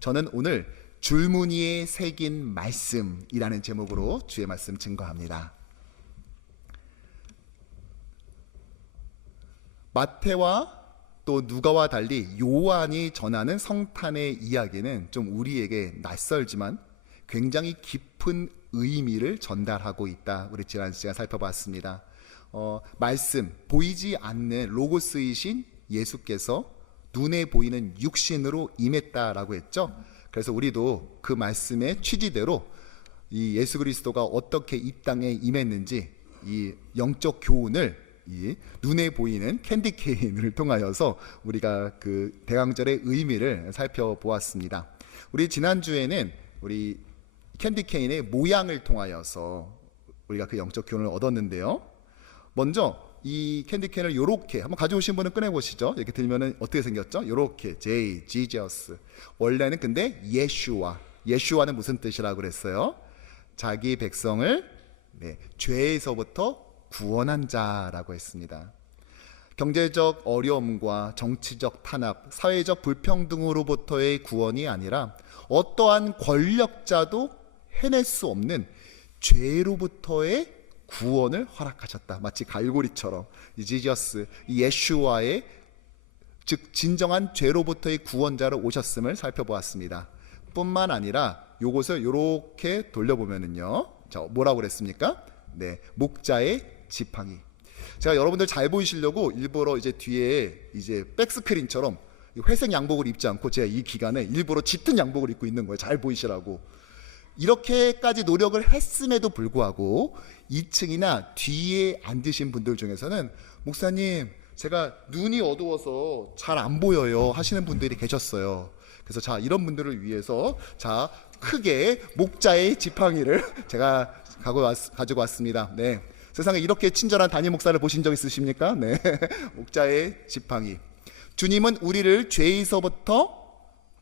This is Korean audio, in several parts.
저는 오늘 줄무늬에 새긴 말씀이라는 제목으로 주의 말씀 증거합니다. 마태와 또 누가와 달리 요한이 전하는 성탄의 이야기는 좀 우리에게 낯설지만 굉장히 깊은 의미를 전달하고 있다. 우리 지난 시간 살펴봤습니다. 말씀, 보이지 않는 로고스이신 예수께서 눈에 보이는 육신으로 임했다라고 했죠. 그래서 우리도 그 말씀의 취지대로 이 예수 그리스도가 어떻게 이 땅에 임했는지 이 영적 교훈을 이 눈에 보이는 캔디 케인을 통하여서 우리가 그 대강절의 의미를 살펴보았습니다. 우리 지난주에는 우리 캔디 케인의 모양을 통하여서 우리가 그 영적 교훈을 얻었는데요. 먼저 이 캔디 케인을 요렇게 한번 가져오신 분은 꺼내보시죠. 이렇게 들면은 어떻게 생겼죠? 요렇게 J, Jesus. 원래는 근데 예슈와는 무슨 뜻이라고 그랬어요? 자기 백성을 죄에서부터 구원한 자라고 했습니다. 경제적 어려움과 정치적 탄압, 사회적 불평등으로부터의 구원이 아니라 어떠한 권력자도 해낼 수 없는 죄로부터의 구원을 허락하셨다. 마치 갈고리처럼 이 지저스, 이 예슈와의 즉 진정한 죄로부터의 구원자로 오셨음을 살펴보았습니다. 뿐만 아니라 요것을 이렇게 돌려보면은요, 자, 뭐라고 그랬습니까? 목자의 지팡이. 제가 여러분들 잘 보이시려고 일부러 이제 뒤에 이제 백스크린처럼 회색 양복을 입지 않고 제가 이 기간에 일부러 짙은 양복을 입고 있는 거예요. 잘 보이시라고. 이렇게까지 노력을 했음에도 불구하고 2층이나 뒤에 앉으신 분들 중에서는 목사님, 제가 눈이 어두워서 잘 안 보여요 하시는 분들이 계셨어요. 그래서 자, 이런 분들을 위해서 자, 크게 목자의 지팡이를 제가 가지고 왔습니다. 세상에 이렇게 친절한 담임 목사를 보신 적 있으십니까? 목자의 지팡이. 주님은 우리를 죄에서부터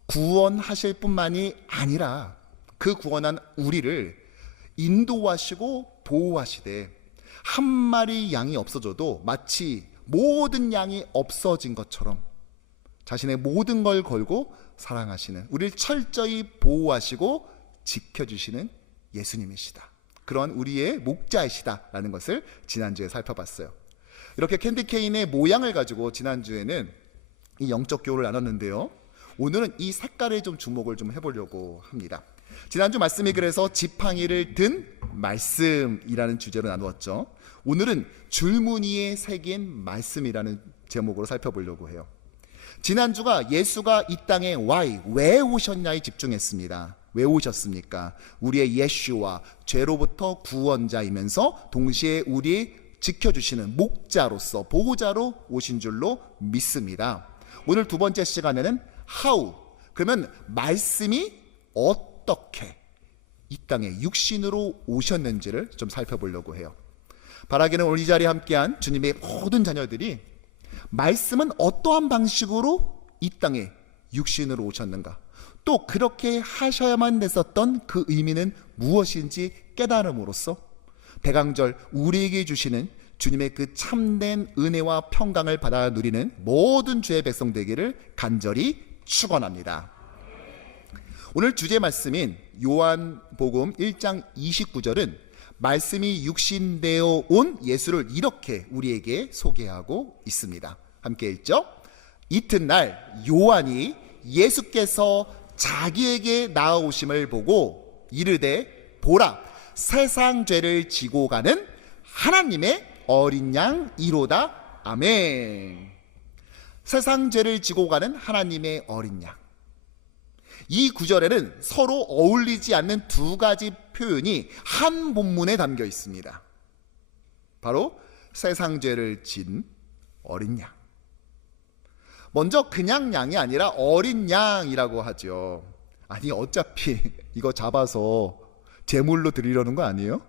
구원하실 뿐만이 아니라 그 구원한 우리를 인도하시고 보호하시되 한 마리 양이 없어져도 마치 모든 양이 없어진 것처럼 자신의 모든 걸 걸고 사랑하시는, 우리를 철저히 보호하시고 지켜주시는 예수님이시다. 그런 우리의 목자이시다라는 것을 지난주에 살펴봤어요. 이렇게 캔디 케인의 모양을 가지고 지난주에는 이 영적 교훈을 나눴는데요. 오늘은 이 색깔에 좀 주목을 좀 해보려고 합니다. 지난주 말씀이 그래서 지팡이를 든 말씀이라는 주제로 나누었죠. 오늘은 줄무늬에 새긴 말씀이라는 제목으로 살펴보려고 해요. 지난주가 예수가 이 땅에 왜 오셨냐에 집중했습니다. 왜 오셨습니까? 우리의 예슈와 죄로부터 구원자이면서 동시에 우리 지켜주시는 목자로서 보호자로 오신 줄로 믿습니다. 오늘 두 번째 시간에는 how, 그러면 말씀이 어떻게 이 땅에 육신으로 오셨는지를 좀 살펴보려고 해요. 바라기는 오늘 이 자리에 함께한 주님의 모든 자녀들이 말씀은 어떠한 방식으로 이 땅에 육신으로 오셨는가, 또 그렇게 하셔야만 됐었던 그 의미는 무엇인지 깨달음으로써 대강절 우리에게 주시는 주님의 그 참된 은혜와 평강을 받아 누리는 모든 주의 백성 되기를 간절히 축원합니다. 오늘 주제 말씀인 요한복음 1장 29절은 말씀이 육신되어 온 예수를 이렇게 우리에게 소개하고 있습니다. 함께 읽죠. 이튿날 요한이 예수께서 자기에게 나아오심을 보고 이르되 보라, 세상 죄를 지고 가는 하나님의 어린 양 이로다. 아멘. 세상 죄를 지고 가는 하나님의 어린 양. 이 구절에는 서로 어울리지 않는 두 가지 표현이 한 본문에 담겨 있습니다. 바로 세상 죄를 진 어린 양. 먼저 그냥 양이 아니라 어린 양이라고 하죠. 아니, 어차피 이거 잡아서 제물로 드리려는 거 아니에요?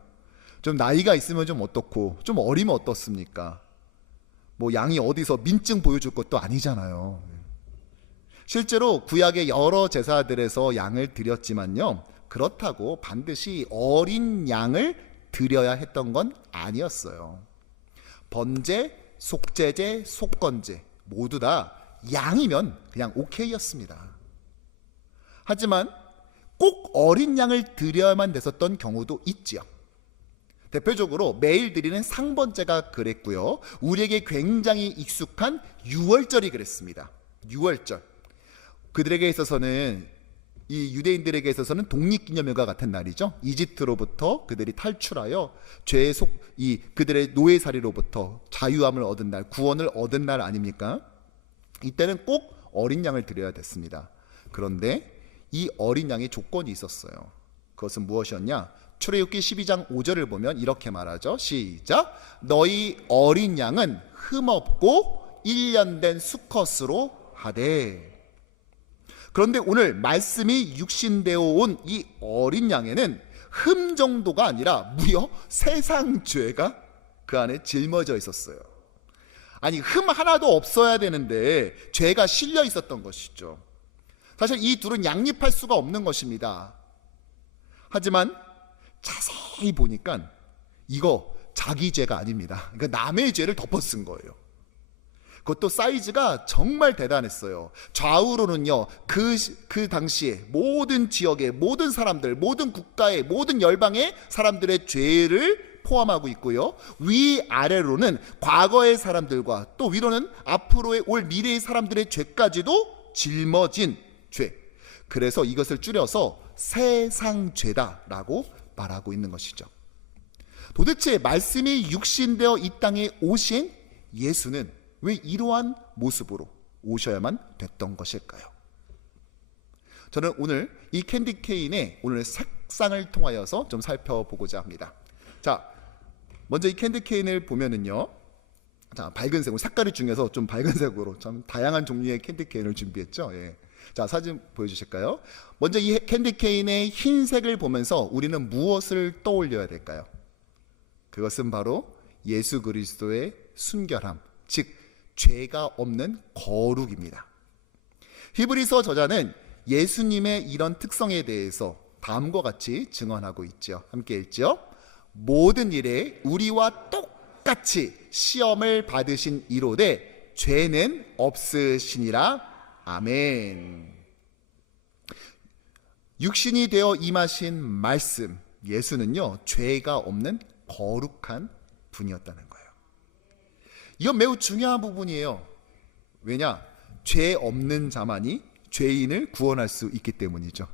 좀 나이가 있으면 좀 어떻고 좀 어리면 어떻습니까? 뭐 양이 어디서 민증 보여줄 것도 아니잖아요. 실제로 구약의 여러 제사들에서 양을 드렸지만요, 그렇다고 반드시 어린 양을 드려야 했던 건 아니었어요. 번제, 속죄제, 속건제 모두 다 양이면 그냥 오케이였습니다. 하지만 꼭 어린 양을 드려야만 됐었던 경우도 있지요. 대표적으로 매일 드리는 상번제가 그랬고요. 우리에게 굉장히 익숙한 유월절이 그랬습니다. 유월절. 그들에게 있어서는, 이 유대인들에게 있어서는 독립기념일과 같은 날이죠. 이집트로부터 그들이 탈출하여 그들의 노예살이로부터 자유함을 얻은 날, 구원을 얻은 날 아닙니까? 이때는 꼭 어린 양을 드려야 됐습니다. 그런데 이 어린 양의 조건이 있었어요. 그것은 무엇이었냐? 출애굽기 12장 5절을 보면 이렇게 말하죠. 시작. 너희 어린 양은 흠없고 1년 된 수컷으로 하되. 그런데 오늘 말씀이 육신되어 온 이 어린 양에는 흠 정도가 아니라 무려 세상 죄가 그 안에 짊어져 있었어요. 아니, 흠 하나도 없어야 되는데 죄가 실려 있었던 것이죠. 사실 이 둘은 양립할 수가 없는 것입니다. 하지만 자세히 보니까 이거 자기 죄가 아닙니다. 그러니까 남의 죄를 덮어 쓴 거예요. 그것도 사이즈가 정말 대단했어요. 좌우로는요, 그 당시에 모든 지역의 모든 사람들, 모든 국가의 모든 열방의 사람들의 죄를 포함하고 있고요. 위아래로는 과거의 사람들과 또 위로는 앞으로의 올 미래의 사람들의 죄까지도 짊어진 죄. 그래서 이것을 줄여서 세상죄다라고 말하고 있는 것이죠. 도대체 말씀이 육신되어 이 땅에 오신 예수는 왜 이러한 모습으로 오셔야만 됐던 것일까요? 저는 오늘 이 캔디 케인의 오늘 색상을 통하여서 좀 살펴보고자 합니다. 자, 먼저 이 캔디 케인을 보면은요, 자, 밝은 색으로, 색깔이 중에서 좀 밝은 색으로 참 다양한 종류의 캔디 케인을 준비했죠. 예. 자, 사진 보여주실까요? 먼저 이 캔디 케인의 흰색을 보면서 우리는 무엇을 떠올려야 될까요? 그것은 바로 예수 그리스도의 순결함, 즉 죄가 없는 거룩입니다. 히브리서 저자는 예수님의 이런 특성에 대해서 다음과 같이 증언하고 있죠. 함께 읽죠. 모든 일에 우리와 똑같이 시험을 받으신 이로되 죄는 없으시니라. 아멘. 육신이 되어 임하신 말씀, 예수는요, 죄가 없는 거룩한 분이었다는 거예요. 이건 매우 중요한 부분이에요. 왜냐? 죄 없는 자만이 죄인을 구원할 수 있기 때문이죠.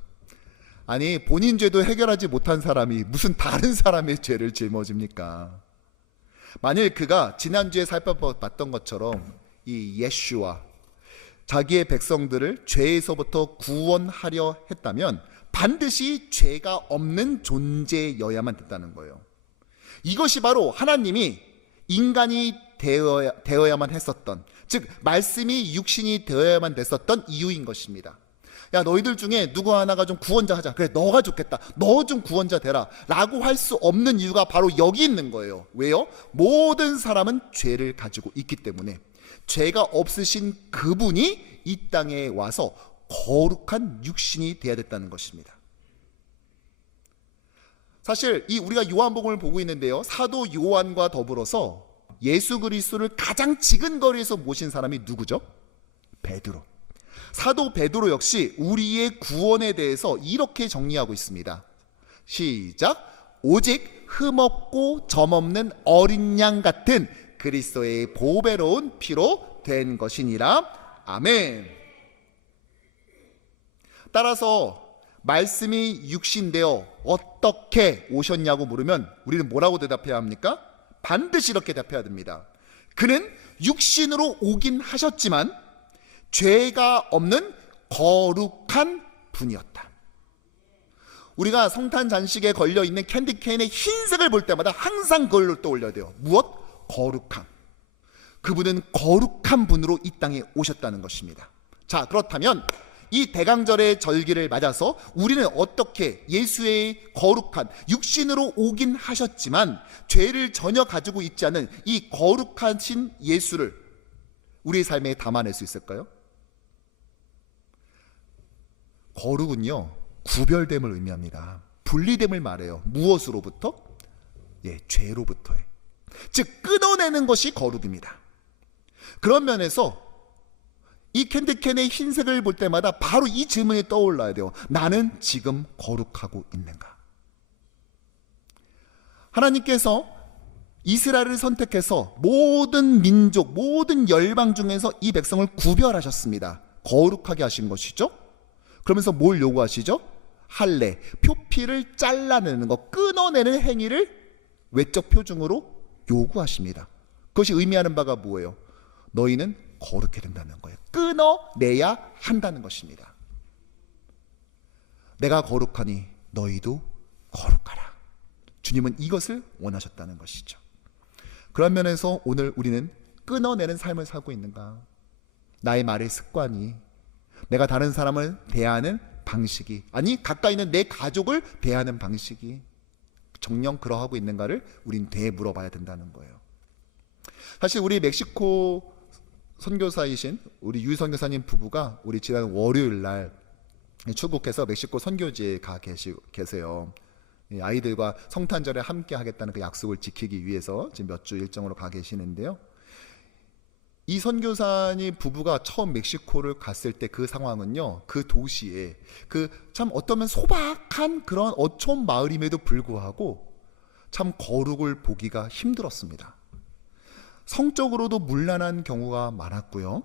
아니, 본인 죄도 해결하지 못한 사람이 무슨 다른 사람의 죄를 짊어집니까? 만일 그가 지난주에 살펴봤던 것처럼 이 예슈와 자기의 백성들을 죄에서부터 구원하려 했다면 반드시 죄가 없는 존재여야만 됐다는 거예요. 이것이 바로 하나님이 인간이 되어야만 했었던, 즉 말씀이 육신이 되어야만 됐었던 이유인 것입니다. 야, 너희들 중에 누구 하나가 좀 구원자 하자. 그래, 너가 좋겠다. 너 좀 구원자 되라 라고 할 수 없는 이유가 바로 여기 있는 거예요. 왜요? 모든 사람은 죄를 가지고 있기 때문에 죄가 없으신 그분이 이 땅에 와서 거룩한 육신이 되어야 됐다는 것입니다. 사실 이 우리가 요한복음을 보고 있는데요, 사도 요한과 더불어서 예수 그리스도를 가장 지근거리에서 모신 사람이 누구죠? 베드로. 사도 베드로 역시 우리의 구원에 대해서 이렇게 정리하고 있습니다. 시작. 오직 흠없고 점없는 어린 양 같은 그리스도의 보배로운 피로 된 것이니라. 아멘. 따라서 말씀이 육신되어 어떻게 오셨냐고 물으면 우리는 뭐라고 대답해야 합니까? 반드시 이렇게 대답해야 됩니다. 그는 육신으로 오긴 하셨지만 죄가 없는 거룩한 분이었다. 우리가 성탄 잔식에 걸려있는 캔디 케인의 흰색을 볼 때마다 항상 그걸로 떠올려야 돼요. 무엇? 거룩함. 그분은 거룩한 분으로 이 땅에 오셨다는 것입니다. 자, 그렇다면 이 대강절의 절기를 맞아서 우리는 어떻게 예수의 거룩한 육신으로 오긴 하셨지만 죄를 전혀 가지고 있지 않은 이 거룩하신 예수를 우리의 삶에 담아낼 수 있을까요? 거룩은요, 구별됨을 의미합니다. 분리됨을 말해요. 무엇으로부터? 예, 죄로부터요. 즉 끊어내는 것이 거룩입니다. 그런 면에서 이 캔디캔의 흰색을 볼 때마다 바로 이 질문이 떠올라야 돼요. 나는 지금 거룩하고 있는가? 하나님께서 이스라엘을 선택해서 모든 민족, 모든 열방 중에서 이 백성을 구별하셨습니다. 거룩하게 하신 것이죠. 그러면서 뭘 요구하시죠? 할례, 표피를 잘라내는 것, 끊어내는 행위를 외적 표징으로 요구하십니다. 그것이 의미하는 바가 뭐예요? 너희는 거룩해야 된다는 거예요. 끊어내야 한다는 것입니다. 내가 거룩하니 너희도 거룩하라. 주님은 이것을 원하셨다는 것이죠. 그런 면에서 오늘 우리는 끊어내는 삶을 살고 있는가? 나의 말의 습관이, 내가 다른 사람을 대하는 방식이, 아니 가까이 있는 내 가족을 대하는 방식이 정녕 그러하고 있는가를 우린 되물어봐야 된다는 거예요. 사실 우리 멕시코 선교사이신 우리 유 선교사님 부부가 우리 지난 월요일 날 출국해서 멕시코 선교지에 가 계세요. 아이들과 성탄절에 함께 하겠다는 그 약속을 지키기 위해서 지금 몇 주 일정으로 가 계시는데요. 이 선교사님 부부가 처음 멕시코를 갔을 때 그 상황은요, 그 도시에 그 참 어쩌면 소박한 그런 어촌 마을임에도 불구하고 참 거룩을 보기가 힘들었습니다. 성적으로도 문란한 경우가 많았고요.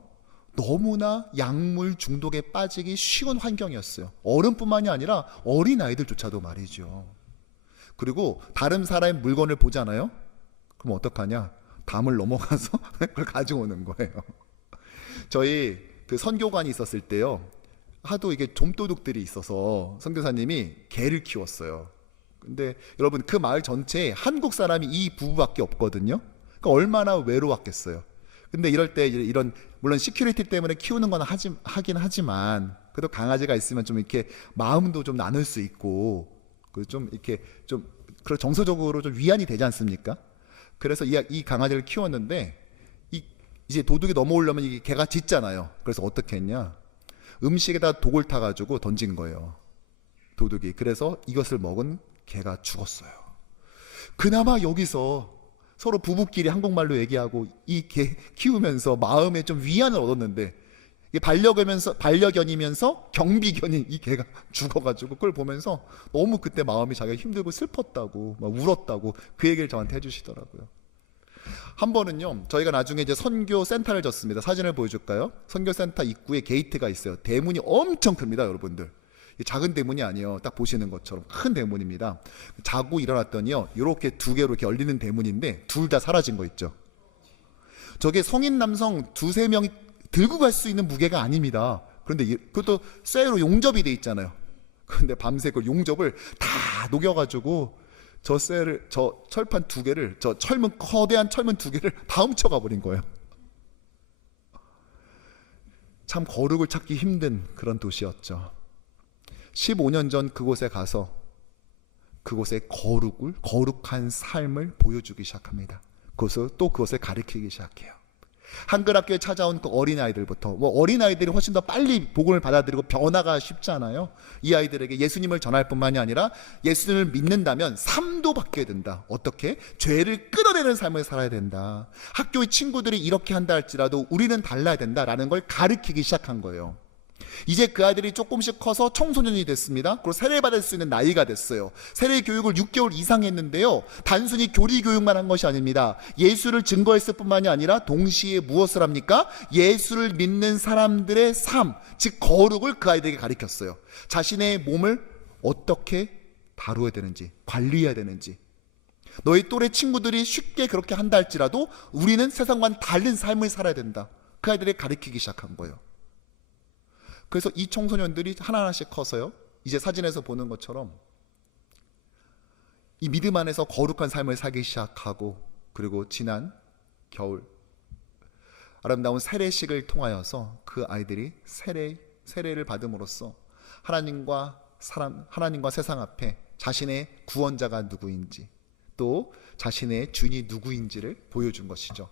너무나 약물 중독에 빠지기 쉬운 환경이었어요. 어른뿐만이 아니라 어린아이들조차도 말이죠. 그리고 다른 사람의 물건을 보잖아요. 그럼 어떡하냐? 담을 넘어가서 그걸 가져오는 거예요. 저희 그 선교관이 있었을 때요, 하도 이게 좀도둑들이 있어서 선교사님이 개를 키웠어요. 근데 여러분, 그 마을 전체에 한국 사람이 이 부부밖에 없거든요. 그러니까 얼마나 외로웠겠어요. 근데 이럴 때 이런 물론 시큐리티 때문에 키우는 건 하긴 하지만 그래도 강아지가 있으면 좀 이렇게 마음도 좀 나눌 수 있고 좀 이렇게 좀 그런 정서적으로 좀 위안이 되지 않습니까? 그래서 이 강아지를 키웠는데 이제 도둑이 넘어오려면 이 개가 짖잖아요. 그래서 어떻게 했냐? 음식에다 독을 타가지고 던진 거예요. 도둑이. 그래서 이것을 먹은 개가 죽었어요. 그나마 여기서 서로 부부끼리 한국말로 얘기하고 이 개 키우면서 마음에 좀 위안을 얻었는데 반려견이면서 경비견인 이 개가 죽어가지고 그걸 보면서 너무 그때 마음이 자기가 힘들고 슬펐다고 막 울었다고 그 얘기를 저한테 해주시더라고요. 한 번은요, 저희가 나중에 이제 선교 센터를 졌습니다. 사진을 보여줄까요? 선교 센터 입구에 게이트가 있어요. 대문이 엄청 큽니다, 여러분들. 작은 대문이 아니에요. 딱 보시는 것처럼 큰 대문입니다. 자고 일어났더니요, 이렇게 두 개로 이렇게 열리는 대문인데 둘 다 사라진 거 있죠. 저게 성인 남성 두세 명이 들고 갈 수 있는 무게가 아닙니다. 그런데 그것도 쇠로 용접이 돼 있잖아요. 그런데 밤새 그 용접을 다 녹여가지고 저 철판 두 개를, 거대한 철문 두 개를 다 훔쳐가 버린 거예요. 참 거룩을 찾기 힘든 그런 도시였죠. 15년 전 그곳에 가서 그곳의 거룩한 삶을 보여주기 시작합니다. 그것을 가르치기 시작해요. 한글 학교에 찾아온 그 어린아이들부터, 어린아이들이 훨씬 더 빨리 복음을 받아들이고 변화가 쉽잖아요. 이 아이들에게 예수님을 전할 뿐만이 아니라 예수님을 믿는다면 삶도 바뀌어야 된다. 어떻게? 죄를 끊어내는 삶을 살아야 된다. 학교의 친구들이 이렇게 한다 할지라도 우리는 달라야 된다라는 걸 가르치기 시작한 거예요. 이제 그 아들이 조금씩 커서 청소년이 됐습니다. 그리고 세례받을 수 있는 나이가 됐어요. 세례 교육을 6개월 이상 했는데요, 단순히 교리 교육만 한 것이 아닙니다. 예수를 증거했을 뿐만이 아니라 동시에 무엇을 합니까? 예수를 믿는 사람들의 삶, 즉 거룩을 그 아이들에게 가르쳤어요. 자신의 몸을 어떻게 다루어야 되는지, 관리해야 되는지. 너희 또래 친구들이 쉽게 그렇게 한다 할지라도 우리는 세상과는 다른 삶을 살아야 된다. 그 아이들에게 가르치기 시작한 거예요. 그래서 이 청소년들이 하나하나씩 커서요, 이제 사진에서 보는 것처럼 이 믿음 안에서 거룩한 삶을 살기 시작하고, 그리고 지난 겨울 아름다운 세례식을 통하여서 그 아이들이 세례를 받음으로써 하나님과 세상 앞에 자신의 구원자가 누구인지, 또 자신의 주인이 누구인지를 보여준 것이죠.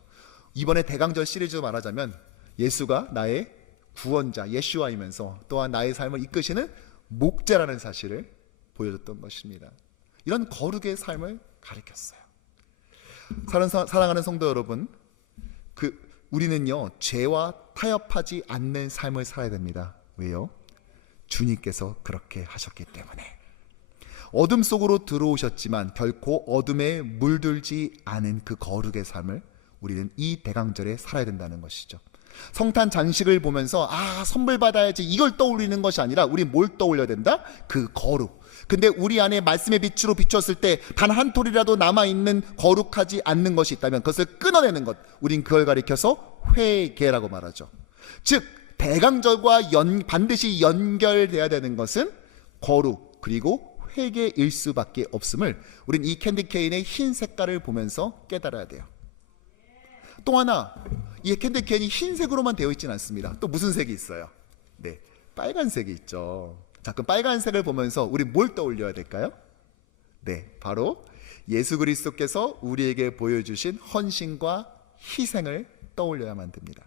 이번에 대강절 시리즈로 말하자면 예수가 나의 구원자 예슈아이면서 또한 나의 삶을 이끄시는 목자라는 사실을 보여줬던 것입니다. 이런 거룩의 삶을 가르쳤어요. 사랑하는 성도 여러분, 우리는요, 죄와 타협하지 않는 삶을 살아야 됩니다. 왜요? 주님께서 그렇게 하셨기 때문에. 어둠 속으로 들어오셨지만 결코 어둠에 물들지 않은 그 거룩의 삶을 우리는 이 대강절에 살아야 된다는 것이죠. 성탄 장식을 보면서 선물 받아야지 이걸 떠올리는 것이 아니라 우리 뭘 떠올려야 된다? 그 거룩. 근데 우리 안에 말씀의 빛으로 비추었을 때 단 한 톨이라도 남아있는 거룩하지 않는 것이 있다면 그것을 끊어내는 것, 우린 그걸 가리켜서 회개라고 말하죠. 즉 대강절과 반드시 연결돼야 되는 것은 거룩 그리고 회개일 수밖에 없음을 우린 이 캔디 케인의 흰 색깔을 보면서 깨달아야 돼요. 또 하나, 이 캔디 케인이 흰색으로만 되어 있지는 않습니다. 또 무슨 색이 있어요? 네, 빨간색이 있죠. 자, 그럼 빨간색을 보면서 우리 뭘 떠올려야 될까요? 네, 바로 예수 그리스도께서 우리에게 보여주신 헌신과 희생을 떠올려야만 됩니다.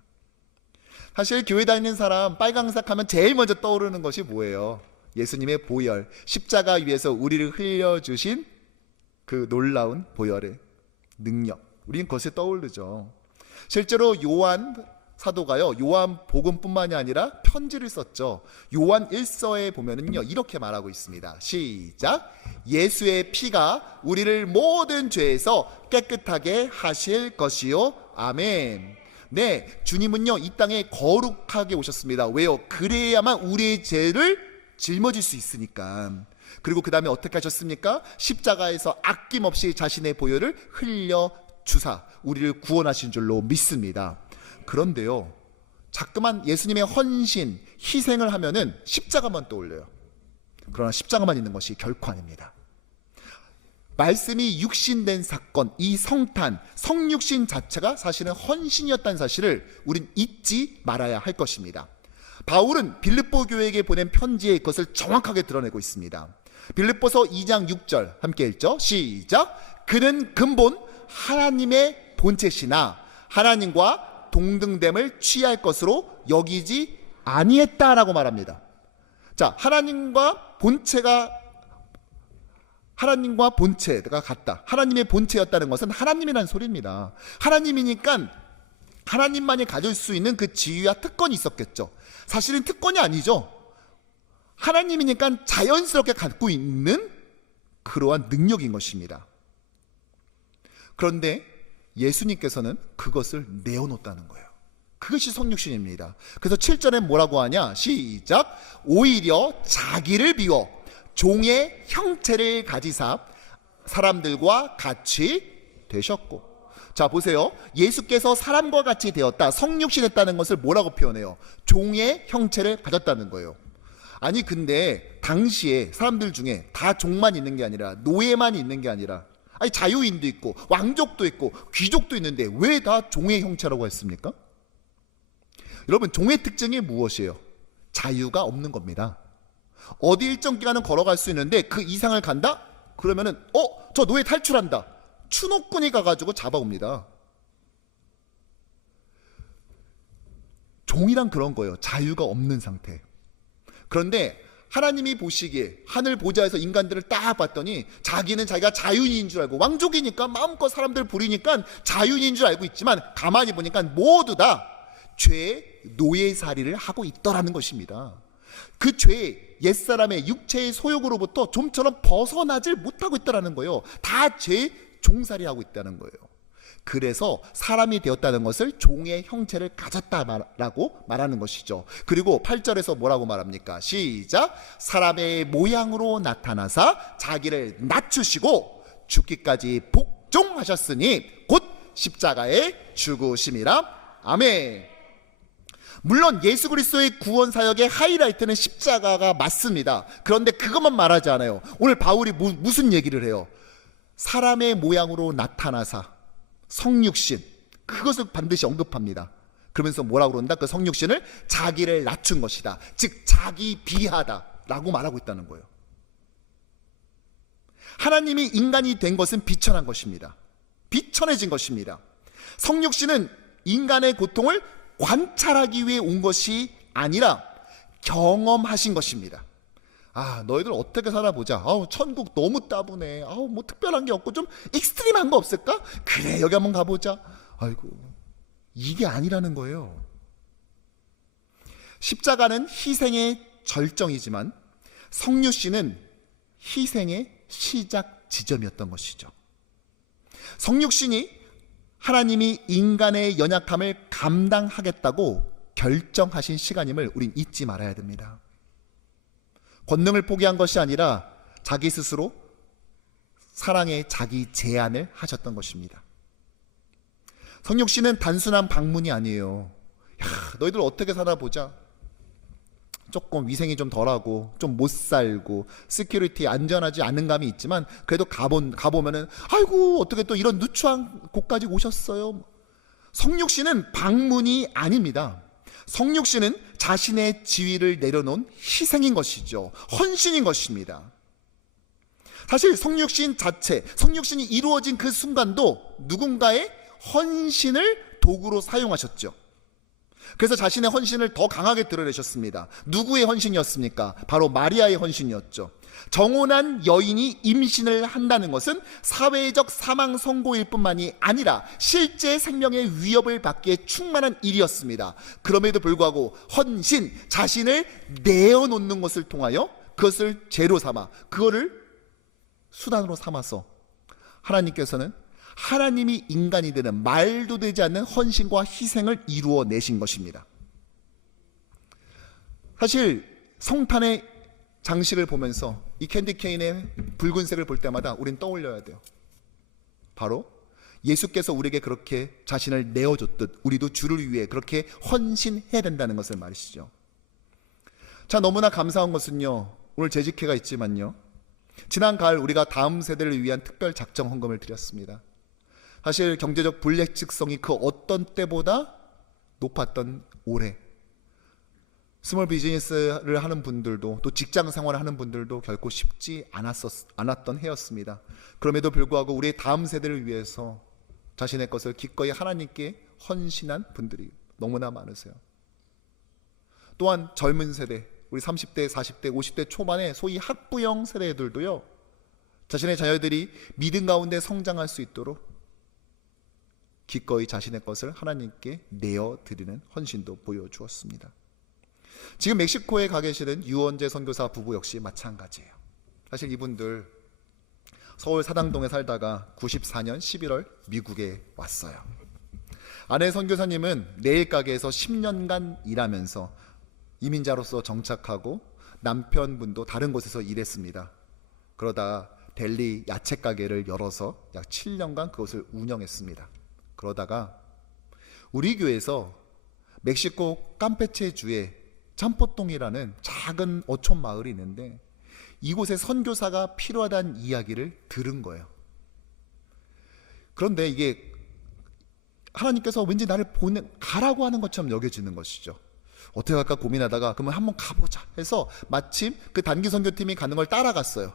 사실 교회 다니는 사람 빨강색 하면 제일 먼저 떠오르는 것이 뭐예요? 예수님의 보혈, 십자가 위에서 우리를 흘려주신 그 놀라운 보혈의 능력, 우리는 그것을 떠오르죠. 실제로 요한 사도가요, 요한 복음뿐만이 아니라 편지를 썼죠. 요한 1서에 보면은요, 이렇게 말하고 있습니다. 시작. 예수의 피가 우리를 모든 죄에서 깨끗하게 하실 것이요. 아멘. 네, 주님은요 이 땅에 거룩하게 오셨습니다. 왜요? 그래야만 우리의 죄를 짊어질 수 있으니까. 그리고 그 다음에 어떻게 하셨습니까? 십자가에서 아낌없이 자신의 보혈을 흘려 주사 우리를 구원하신 줄로 믿습니다. 그런데요, 자꾸만 예수님의 헌신, 희생을 하면은 십자가만 떠올려요. 그러나 십자가만 있는 것이 결코 아닙니다. 말씀이 육신된 사건, 이 성탄, 성육신 자체가 사실은 헌신이었다는 사실을 우린 잊지 말아야 할 것입니다. 바울은 빌립보 교회에게 보낸 편지에 그것을 정확하게 드러내고 있습니다. 빌립보서 2장 6절 함께 읽죠. 시작. 그는 근본 하나님의 본체시나 하나님과 동등됨을 취할 것으로 여기지 아니했다라고 말합니다. 자, 하나님과 본체가 같다. 하나님의 본체였다는 것은 하나님이라는 소리입니다. 하나님이니까 하나님만이 가질 수 있는 그 지위와 특권이 있었겠죠. 사실은 특권이 아니죠. 하나님이니까 자연스럽게 갖고 있는 그러한 능력인 것입니다. 그런데 예수님께서는 그것을 내어놓았다는 거예요. 그것이 성육신입니다. 그래서 7절에 뭐라고 하냐? 시작. 오히려 자기를 비워 종의 형체를 가지사 사람들과 같이 되셨고. 자, 보세요. 예수께서 사람과 같이 되었다, 성육신했다는 것을 뭐라고 표현해요? 종의 형체를 가졌다는 거예요. 아니 근데 당시에 사람들 중에 다 종만 있는 게 아니라, 노예만 있는 게 아니라, 아니 자유인도 있고 왕족도 있고 귀족도 있는데 왜 다 종의 형체라고 했습니까? 여러분, 종의 특징이 무엇이에요? 자유가 없는 겁니다. 어디 일정 기간은 걸어갈 수 있는데 그 이상을 간다? 그러면은 저 노예 탈출한다, 추노꾼이 가가지고 잡아옵니다. 종이란 그런 거예요. 자유가 없는 상태. 그런데 하나님이 보시기에 하늘 보좌에서 인간들을 딱 봤더니 자기는 자기가 자유인인 줄 알고, 왕족이니까 마음껏 사람들 부리니까 자유인인 줄 알고 있지만 가만히 보니까 모두 다 죄의 노예살이를 하고 있더라는 것입니다. 그 죄, 옛사람의 육체의 소욕으로부터 좀처럼 벗어나질 못하고 있더라는 거예요. 다 죄의 종살이하고 있다는 거예요. 그래서 사람이 되었다는 것을 종의 형체를 가졌다라고 말하는 것이죠. 그리고 8절에서 뭐라고 말합니까? 시작. 사람의 모양으로 나타나사 자기를 낮추시고 죽기까지 복종하셨으니 곧 십자가에 죽으심이라. 아멘. 물론 예수 그리스도의 구원 사역의 하이라이트는 십자가가 맞습니다. 그런데 그것만 말하지 않아요. 오늘 바울이 무슨 얘기를 해요? 사람의 모양으로 나타나사 성육신, 그것을 반드시 언급합니다. 그러면서 뭐라고 그런다? 그 성육신을 자기를 낮춘 것이다, 즉 자기 비하다라고 말하고 있다는 거예요. 하나님이 인간이 된 것은 비천한 것입니다. 비천해진 것입니다. 성육신은 인간의 고통을 관찰하기 위해 온 것이 아니라 경험하신 것입니다. 너희들 어떻게 살아보자. 천국 너무 따분해. 뭐 특별한 게 없고 좀 익스트림한 거 없을까? 그래, 여기 한번 가보자. 아이고, 이게 아니라는 거예요. 십자가는 희생의 절정이지만 성육신은 희생의 시작 지점이었던 것이죠. 성육신이 하나님이 인간의 연약함을 감당하겠다고 결정하신 시간임을 우린 잊지 말아야 됩니다. 권능을 포기한 것이 아니라 자기 스스로 사랑의 자기 제안을 하셨던 것입니다. 성육신은 단순한 방문이 아니에요. 야, 너희들 어떻게 살아보자. 조금 위생이 좀 덜하고 좀 못 살고 시큐리티 안전하지 않은 감이 있지만 그래도 가보면은 아이고 어떻게 또 이런 누추한 곳까지 오셨어요. 성육신은 방문이 아닙니다. 성육신은 자신의 지위를 내려놓은 희생인 것이죠. 헌신인 것입니다. 사실 성육신 자체, 성육신이 이루어진 그 순간도 누군가의 헌신을 도구로 사용하셨죠. 그래서 자신의 헌신을 더 강하게 드러내셨습니다. 누구의 헌신이었습니까? 바로 마리아의 헌신이었죠. 정혼한 여인이 임신을 한다는 것은 사회적 사망 선고일 뿐만이 아니라 실제 생명의 위협을 받기에 충만한 일이었습니다. 그럼에도 불구하고 헌신, 자신을 내어놓는 것을 통하여 그것을 재료 삼아, 그거를 수단으로 삼아서 하나님께서는 하나님이 인간이 되는 말도 되지 않는 헌신과 희생을 이루어내신 것입니다. 사실 성탄의 장식을 보면서 이 캔디 케인의 붉은색을 볼 때마다 우린 떠올려야 돼요. 바로 예수께서 우리에게 그렇게 자신을 내어줬듯 우리도 주를 위해 그렇게 헌신해야 된다는 것을 말이시죠. 자, 너무나 감사한 것은요, 오늘 재직회가 있지만요, 지난 가을 우리가 다음 세대를 위한 특별 작정 헌금을 드렸습니다. 사실 경제적 불확실성이 그 어떤 때보다 높았던 올해, 스몰 비즈니스를 하는 분들도 또 직장 생활을 하는 분들도 결코 쉽지 않았던 해였습니다. 그럼에도 불구하고 우리 다음 세대를 위해서 자신의 것을 기꺼이 하나님께 헌신한 분들이 너무나 많으세요. 또한 젊은 세대, 우리 30대, 40대, 50대 초반의 소위 학부형 세대들도요, 자신의 자녀들이 믿음 가운데 성장할 수 있도록 기꺼이 자신의 것을 하나님께 내어드리는 헌신도 보여주었습니다. 지금 멕시코에 가 계시는 유원재 선교사 부부 역시 마찬가지예요. 사실 이분들 서울 사당동에 살다가 94년 11월 미국에 왔어요. 아내 선교사님은 네일 가게에서 10년간 일하면서 이민자로서 정착하고 남편분도 다른 곳에서 일했습니다. 그러다 델리 야채 가게를 열어서 약 7년간 그것을 운영했습니다. 그러다가 우리 교회에서 멕시코 캄페체 주에 참포동이라는 작은 어촌 마을이 있는데 이곳에 선교사가 필요하다는 이야기를 들은 거예요. 그런데 이게 하나님께서 왠지 나를 가라고 하는 것처럼 여겨지는 것이죠. 어떻게 할까 고민하다가 그러면 한번 가보자 해서 마침 그 단기 선교팀이 가는 걸 따라갔어요.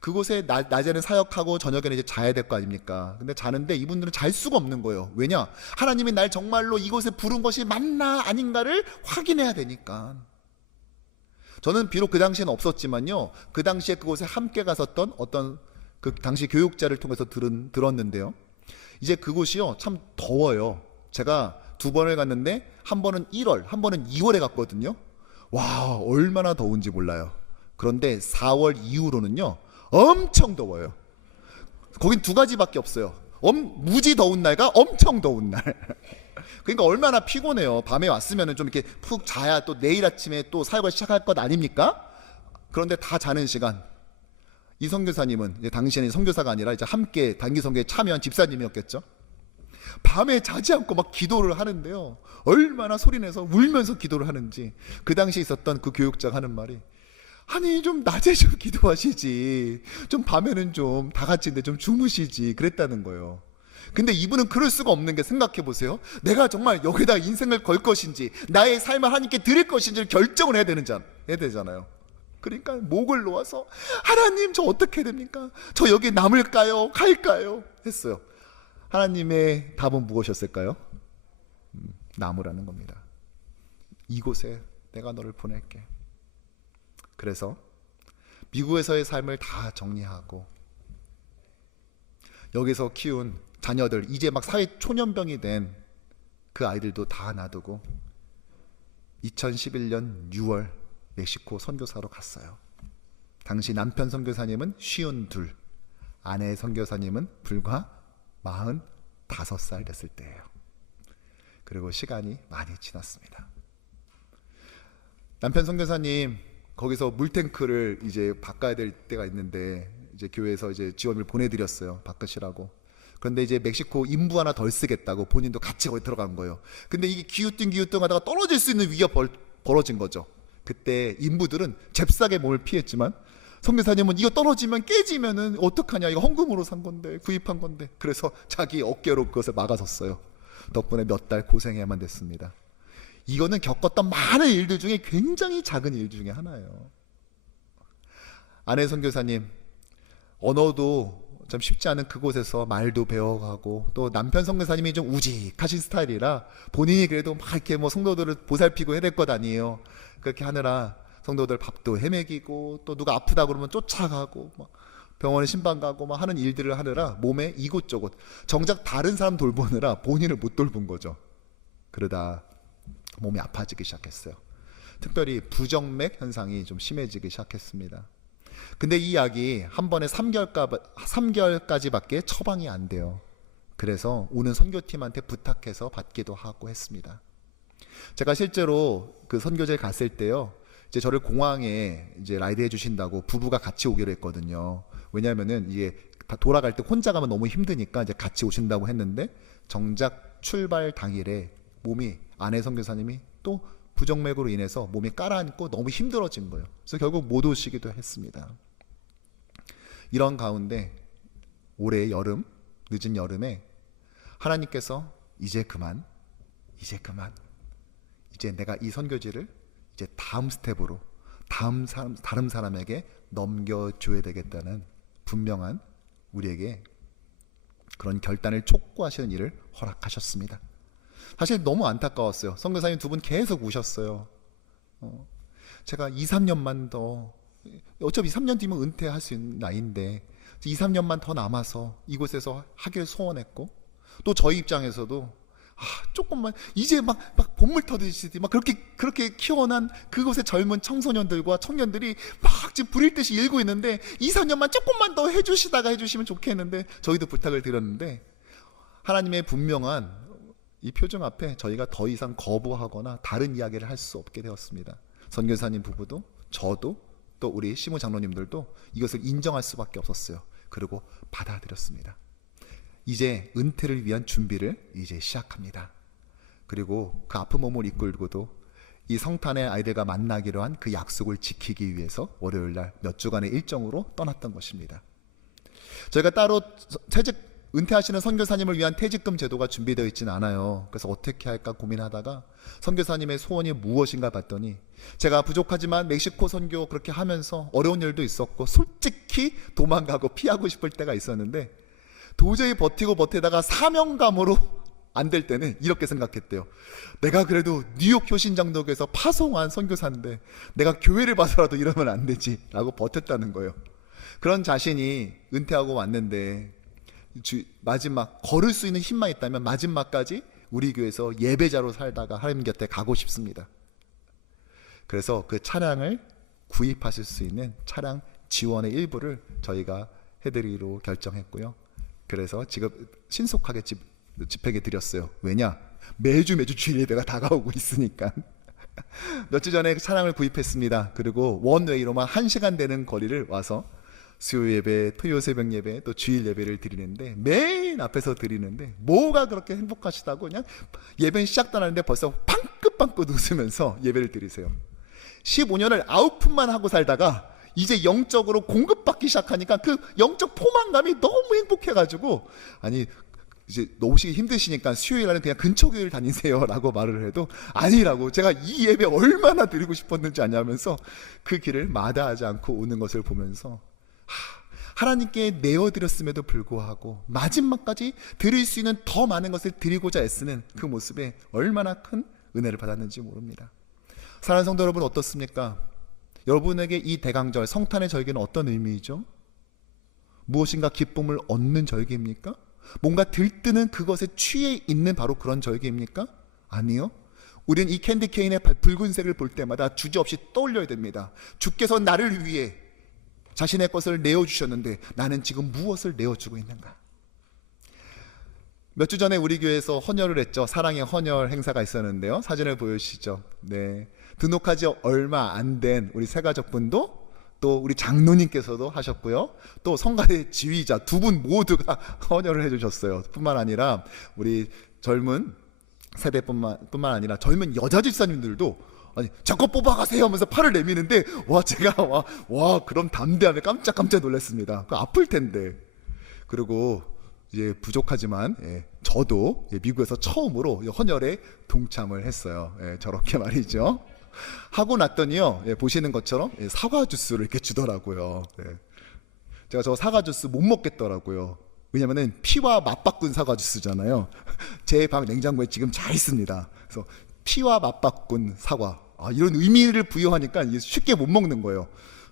그곳에 낮에는 사역하고 저녁에는 이제 자야 될 거 아닙니까? 근데 자는데 이분들은 잘 수가 없는 거예요. 왜냐? 하나님이 날 정말로 이곳에 부른 것이 맞나 아닌가를 확인해야 되니까. 저는 비록 그 당시에는 없었지만요, 그 당시에 그곳에 함께 갔었던 어떤 그 당시 교육자를 통해서 들었는데요, 이제 그곳이요 참 더워요. 제가 2번을 갔는데 한 번은 1월, 한 번은 2월에 갔거든요. 와, 얼마나 더운지 몰라요. 그런데 4월 이후로는요 엄청 더워요. 거긴 2가지밖에 없어요. 무지 더운 날과 엄청 더운 날. 그러니까 얼마나 피곤해요. 밤에 왔으면 좀 이렇게 푹 자야 또 내일 아침에 또 사역을 시작할 것 아닙니까? 그런데 다 자는 시간, 이 선교사님은 이제 당시에는 선교사가 아니라 이제 함께 단기 선교에 참여한 집사님이었겠죠. 밤에 자지 않고 막 기도를 하는데요, 얼마나 소리내서 울면서 기도를 하는지. 그 당시에 있었던 그 교육자가 하는 말이, 아니 좀 낮에 좀 기도하시지, 좀 밤에는 좀 다 같이 좀 주무시지, 그랬다는 거예요. 근데 이분은 그럴 수가 없는 게, 생각해 보세요. 내가 정말 여기다 인생을 걸 것인지 나의 삶을 하나님께 드릴 것인지를 결정을 해야 되잖아요. 그러니까 목을 놓아서 하나님 저 어떻게 해야 됩니까? 저 여기 남을까요? 갈까요? 했어요. 하나님의 답은 무엇이었을까요? 남으라는 겁니다. 이곳에 내가 너를 보낼게. 그래서 미국에서의 삶을 다 정리하고 여기서 키운 자녀들, 이제 막 사회 초년병이 된 그 아이들도 다 놔두고 2011년 6월 멕시코 선교사로 갔어요. 당시 남편 선교사님은 52, 아내 선교사님은 불과 45살 됐을 때예요. 그리고 시간이 많이 지났습니다. 남편 선교사님 거기서 물탱크를 이제 바꿔야 될 때가 있는데 이제 교회에서 이제 지원을 보내드렸어요. 바꾸시라고. 그런데 이제 멕시코 인부 하나 덜 쓰겠다고 본인도 같이 거기 들어간 거예요. 근데 이게 기우뚱 하다가 떨어질 수 있는 위기가 벌어진 거죠. 그때 인부들은 잽싸게 몸을 피했지만 선교사님은 이거 떨어지면 깨지면은 어떡하냐, 이거 헌금으로 산 건데, 구입한 건데. 그래서 자기 어깨로 그것을 막아섰어요. 덕분에 몇 달 고생해야만 됐습니다. 이거는 겪었던 많은 일들 중에 굉장히 작은 일 중에 하나예요. 아내 선교사님 언어도 참 쉽지 않은 그곳에서 말도 배워가고, 또 남편 선교사님이 좀 우직하신 스타일이라 본인이 그래도 막 이렇게 뭐 성도들을 보살피고 해야 될 것 아니에요. 그렇게 하느라 성도들 밥도 헤매기고, 또 누가 아프다 그러면 쫓아가고, 막 병원에 신방 가고 막 하는 일들을 하느라 몸에 이곳저곳, 정작 다른 사람 돌보느라 본인을 못 돌본 거죠. 그러다 몸이 아파지기 시작했어요. 특별히 부정맥 현상이 좀 심해지기 시작했습니다. 근데 이 약이 한 번에 3개월까지밖에 처방이 안 돼요. 그래서 오는 선교팀한테 부탁해서 받기도 하고 했습니다. 제가 실제로 그 선교제에 갔을 때요, 이제 저를 공항에 이제 라이드 해주신다고 부부가 같이 오기로 했거든요. 왜냐하면은 이게 돌아갈 때 혼자 가면 너무 힘드니까 이제 같이 오신다고 했는데, 정작 출발 당일에 몸이, 아내 선교사님이 또 부정맥으로 인해서 몸이 깔아앉고 너무 힘들어진 거예요. 그래서 결국 못 오시기도 했습니다. 이런 가운데 올해 여름, 늦은 여름에 하나님께서 이제 내가 이 선교지를 이제 다음 스텝으로 다른 사람에게 넘겨줘야 되겠다는 분명한 우리에게 그런 결단을 촉구하시는 일을 허락하셨습니다. 사실 너무 안타까웠어요. 선교사님 두 분 계속 우셨어요. 제가 2, 3년만 더, 어차피 3년 뒤면 은퇴할 수 있는 나이인데 2, 3년만 더 남아서 이곳에서 하길 소원했고, 또 저희 입장에서도 조금만 이제 막 본물 터듯이 막 그렇게 키워난 그곳의 젊은 청소년들과 청년들이 막 지금 불일 듯이 일고 있는데 2, 3년만 조금만 더 해주시면 좋겠는데, 저희도 부탁을 드렸는데 하나님의 분명한 이 표정 앞에 저희가 더 이상 거부하거나 다른 이야기를 할 수 없게 되었습니다. 선교사님 부부도, 저도, 또 우리 시무 장로님들도 이것을 인정할 수밖에 없었어요. 그리고 받아들였습니다. 이제 은퇴를 위한 준비를 이제 시작합니다. 그리고 그 아픈 몸을 이끌고도 이 성탄의 아이들과 만나기로 한 그 약속을 지키기 위해서 월요일날 몇 주간의 일정으로 떠났던 것입니다. 저희가 따로 은퇴하시는 선교사님을 위한 퇴직금 제도가 준비되어 있지는 않아요. 그래서 어떻게 할까 고민하다가 선교사님의 소원이 무엇인가 봤더니, 제가 부족하지만 멕시코 선교 그렇게 하면서 어려운 일도 있었고 솔직히 도망가고 피하고 싶을 때가 있었는데, 도저히 버티다가 사명감으로 안 될 때는 이렇게 생각했대요. 내가 그래도 뉴욕 효신장독에서 파송한 선교사인데 내가 교회를 봐서라도 이러면 안 되지 라고 버텼다는 거예요. 그런 자신이 은퇴하고 왔는데 마지막 걸을 수 있는 힘만 있다면 마지막까지 우리 교회에서 예배자로 살다가 하나님 곁에 가고 싶습니다. 그래서 그 차량을 구입하실 수 있는 차량 지원의 일부를 저희가 해드리기로 결정했고요. 그래서 지금 신속하게 집회에 드렸어요. 왜냐? 매주 주일 예배가 다가오고 있으니까. 몇 주 전에 차량을 구입했습니다. 그리고 원웨이로만 1시간 되는 거리를 와서 수요 예배, 토요 새벽 예배, 또 주일 예배를 드리는데, 맨 앞에서 드리는데 뭐가 그렇게 행복하시다고 그냥 예배는 시작도 안 하는데 벌써 빵긋빵긋 웃으면서 예배를 드리세요. 15년을 아웃풋만 하고 살다가 이제 영적으로 공급받기 시작하니까 그 영적 포만감이 너무 행복해가지고, 아니 이제 오시기 힘드시니까 수요일날은 그냥 근처 교회를 다니세요 라고 말을 해도 아니라고, 제가 이 예배 얼마나 드리고 싶었는지 아냐면서 그 길을 마다하지 않고 오는 것을 보면서 하나님께 내어드렸음에도 불구하고 마지막까지 드릴 수 있는 더 많은 것을 드리고자 애쓰는 그 모습에 얼마나 큰 은혜를 받았는지 모릅니다. 사랑하는 성도 여러분, 어떻습니까? 여러분에게 이 대강절 성탄의 절기는 어떤 의미이죠? 무엇인가 기쁨을 얻는 절기입니까? 뭔가 들뜨는 그것에 취해 있는 바로 그런 절기입니까? 아니요. 우리는 이 캔디 케인의 붉은색을 볼 때마다 주저없이 떠올려야 됩니다. 주께서 나를 위해 자신의 것을 내어주셨는데 나는 지금 무엇을 내어주고 있는가? 몇 주 전에 우리 교회에서 헌혈을 했죠. 사랑의 헌혈 행사가 있었는데요. 사진을 보여주시죠. 네, 등록하지 얼마 안 된 우리 새가족분도 또 우리 장로님께서도 하셨고요. 또 성가대 지휘자 두 분 모두가 헌혈을 해주셨어요. 뿐만 아니라 우리 젊은 세대뿐만 아니라 젊은 여자 집사님들도 아니 저거 뽑아가세요 하면서 팔을 내미는데 제가 그럼 담대함에 깜짝 놀랐습니다. 그 아플 텐데. 그리고 이제 부족하지만 저도 미국에서 처음으로 헌혈에 동참을 했어요. 저렇게 말이죠. 하고 났더니요, 보시는 것처럼 사과 주스를 이렇게 주더라고요. 제가 저 사과 주스 못 먹겠더라고요. 왜냐면은 피와 맛바꾼 사과 주스잖아요. 제 방 냉장고에 지금 잘 있습니다. 그래서 피와 맛바꾼 사과, 이런 의미를 부여하니까 쉽게 못 먹는 거예요.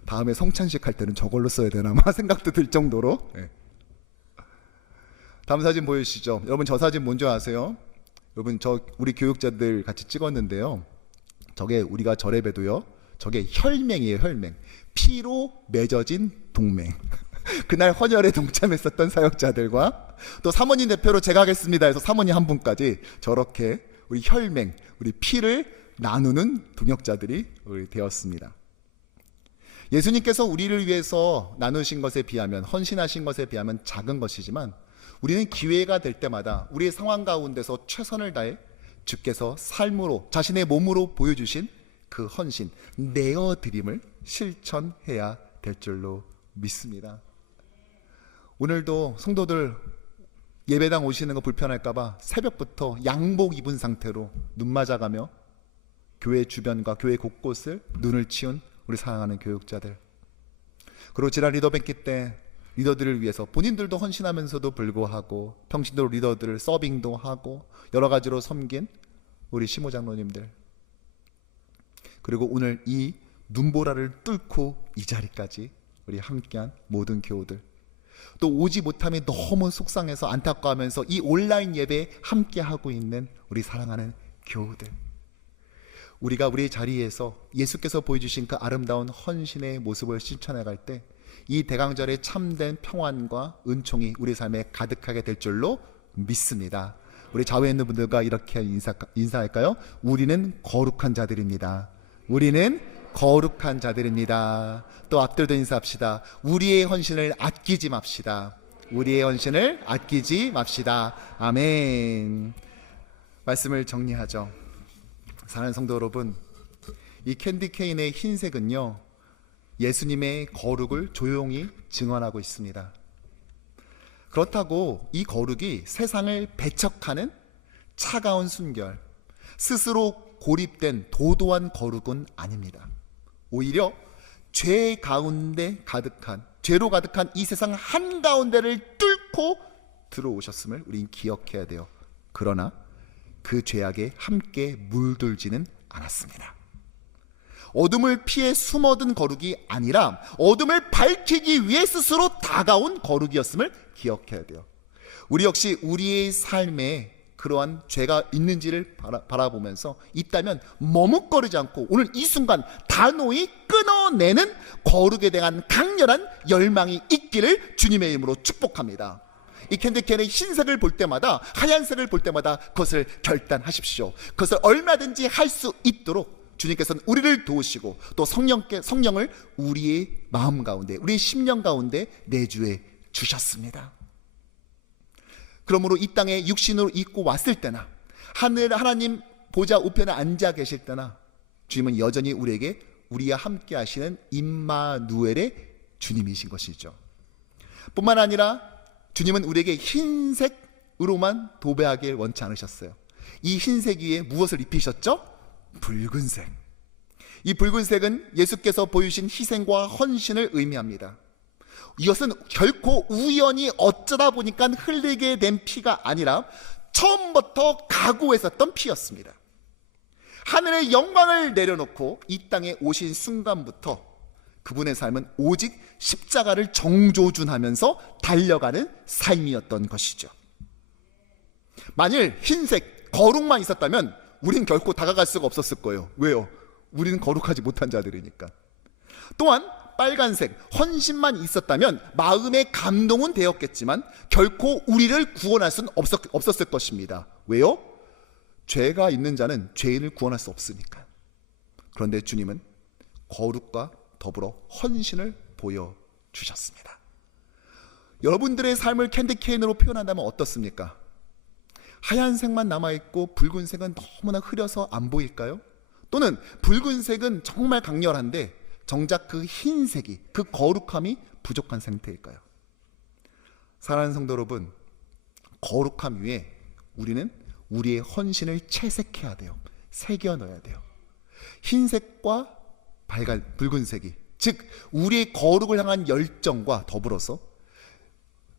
다음에 성찬식 할 때는 저걸로 써야 되나 생각도 들 정도로. 다음 사진 보여주시죠. 여러분 저 사진 뭔지 아세요? 여러분 우리 교육자들 같이 찍었는데요. 저게 우리가 절에봬도요, 저게 혈맹이에요. 혈맹. 피로 맺어진 동맹. 그날 헌혈에 동참했었던 사역자들과 또 사모님 대표로 제가 하겠습니다 해서 사모님 한 분까지 저렇게 우리 혈맹, 우리 피를 나누는 동역자들이 우리 되었습니다. 예수님께서 우리를 위해서 나누신 것에 비하면, 헌신하신 것에 비하면 작은 것이지만 우리는 기회가 될 때마다 우리의 상황 가운데서 최선을 다해 주께서 삶으로, 자신의 몸으로 보여주신 그 헌신, 내어드림을 실천해야 될 줄로 믿습니다. 오늘도 성도들 예배당 오시는 거 불편할까봐 새벽부터 양복 입은 상태로 눈 맞아가며 교회 주변과 교회 곳곳을 눈을 치운 우리 사랑하는 교육자들, 그리고 지난 리더뱅키 때 리더들을 위해서 본인들도 헌신하면서도 불구하고 평신도 리더들을 서빙도 하고 여러 가지로 섬긴 우리 시모장로님들, 그리고 오늘 이 눈보라를 뚫고 이 자리까지 우리 함께한 모든 교우들, 또 오지 못함이 너무 속상해서 안타까워하면서 이 온라인 예배에 함께하고 있는 우리 사랑하는 교우들, 우리가 우리 자리에서 예수께서 보여주신 그 아름다운 헌신의 모습을 실천해 갈 때 이 대강절의 참된 평안과 은총이 우리 삶에 가득하게 될 줄로 믿습니다. 우리 좌우에 있는 분들과 이렇게 인사할까요? 우리는 거룩한 자들입니다. 우리는 거룩한 자들입니다. 또 앞들도 인사합시다. 우리의 헌신을 아끼지 맙시다. 우리의 헌신을 아끼지 맙시다. 아멘. 말씀을 정리하죠. 사랑하는 성도 여러분, 이 캔디 케인의 흰색은요, 예수님의 거룩을 조용히 증언하고 있습니다. 그렇다고 이 거룩이 세상을 배척하는 차가운 순결, 스스로 고립된 도도한 거룩은 아닙니다. 오히려 죄 가운데 가득한, 죄로 가득한 이 세상 한가운데를 뚫고 들어오셨음을 우린 기억해야 돼요. 그러나 그 죄악에 함께 물들지는 않았습니다. 어둠을 피해 숨어든 거룩이 아니라 어둠을 밝히기 위해 스스로 다가온 거룩이었음을 기억해야 돼요. 우리 역시 우리의 삶에 그러한 죄가 있는지를 바라보면서 있다면 머뭇거리지 않고 오늘 이 순간 단호히 끊어내는 거룩에 대한 강렬한 열망이 있기를 주님의 이름으로 축복합니다. 이 캔디캔의 흰색을 볼 때마다, 하얀색을 볼 때마다 그것을 결단하십시오. 그것을 얼마든지 할 수 있도록 주님께서는 우리를 도우시고 또 성령을 우리의 마음 가운데, 우리의 심령 가운데 내주해 주셨습니다. 그러므로 이 땅에 육신으로 입고 왔을 때나 하나님 보좌 우편에 앉아 계실 때나 주님은 여전히 우리에게 우리와 함께 하시는 임마누엘의 주님이신 것이죠. 뿐만 아니라 주님은 우리에게 흰색으로만 도배하길 원치 않으셨어요. 이 흰색 위에 무엇을 입히셨죠? 붉은색. 이 붉은색은 예수께서 보여주신 희생과 헌신을 의미합니다. 이것은 결코 우연히 어쩌다 보니까 흘리게 된 피가 아니라 처음부터 각오했었던 피였습니다. 하늘의 영광을 내려놓고 이 땅에 오신 순간부터 그분의 삶은 오직 십자가를 정조준하면서 달려가는 삶이었던 것이죠. 만일 흰색, 거룩만 있었다면 우린 결코 다가갈 수가 없었을 거예요. 왜요? 우리는 거룩하지 못한 자들이니까. 또한 빨간색 헌신만 있었다면 마음의 감동은 되었겠지만 결코 우리를 구원할 수는 없었을 것입니다. 왜요? 죄가 있는 자는 죄인을 구원할 수 없으니까. 그런데 주님은 거룩과 더불어 헌신을 보여주셨습니다. 여러분들의 삶을 캔디케인으로 표현한다면 어떻습니까? 하얀색만 남아있고 붉은색은 너무나 흐려서 안 보일까요? 또는 붉은색은 정말 강렬한데 정작 그 흰색이, 그 거룩함이 부족한 상태일까요? 사랑하는 성도 여러분, 거룩함 위에 우리는 우리의 헌신을 채색해야 돼요. 새겨 넣어야 돼요. 흰색과 붉은색이, 즉 우리의 거룩을 향한 열정과 더불어서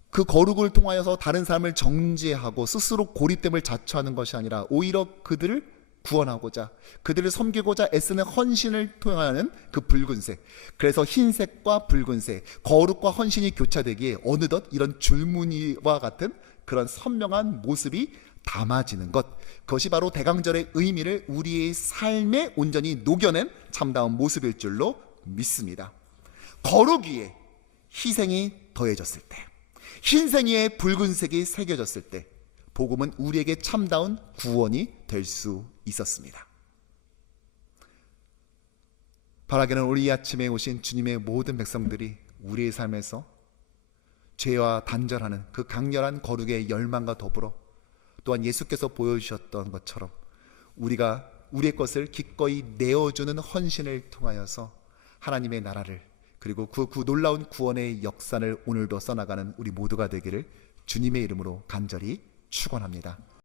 그 거룩을 통하여서 다른 사람을 정죄하고 스스로 고립됨을 자초하는 것이 아니라 오히려 그들을 구원하고자, 그들을 섬기고자 애쓰는 헌신을 통하는 그 붉은색. 그래서 흰색과 붉은색, 거룩과 헌신이 교차되기에 어느덧 이런 줄무늬와 같은 그런 선명한 모습이 담아지는 것, 그것이 바로 대강절의 의미를 우리의 삶에 온전히 녹여낸 참다운 모습일 줄로 믿습니다. 거룩 위에 희생이 더해졌을 때, 흰색 위에 붉은색이 새겨졌을 때 복음은 우리에게 참다운 구원이 될 수 있었습니다. 바라기는 우리 이 아침에 오신 주님의 모든 백성들이 우리의 삶에서 죄와 단절하는 그 강렬한 거룩의 열망과 더불어 또한 예수께서 보여주셨던 것처럼 우리가 우리의 것을 기꺼이 내어주는 헌신을 통하여서 하나님의 나라를, 그리고 그 놀라운 구원의 역사를 오늘도 써나가는 우리 모두가 되기를 주님의 이름으로 간절히 축원합니다.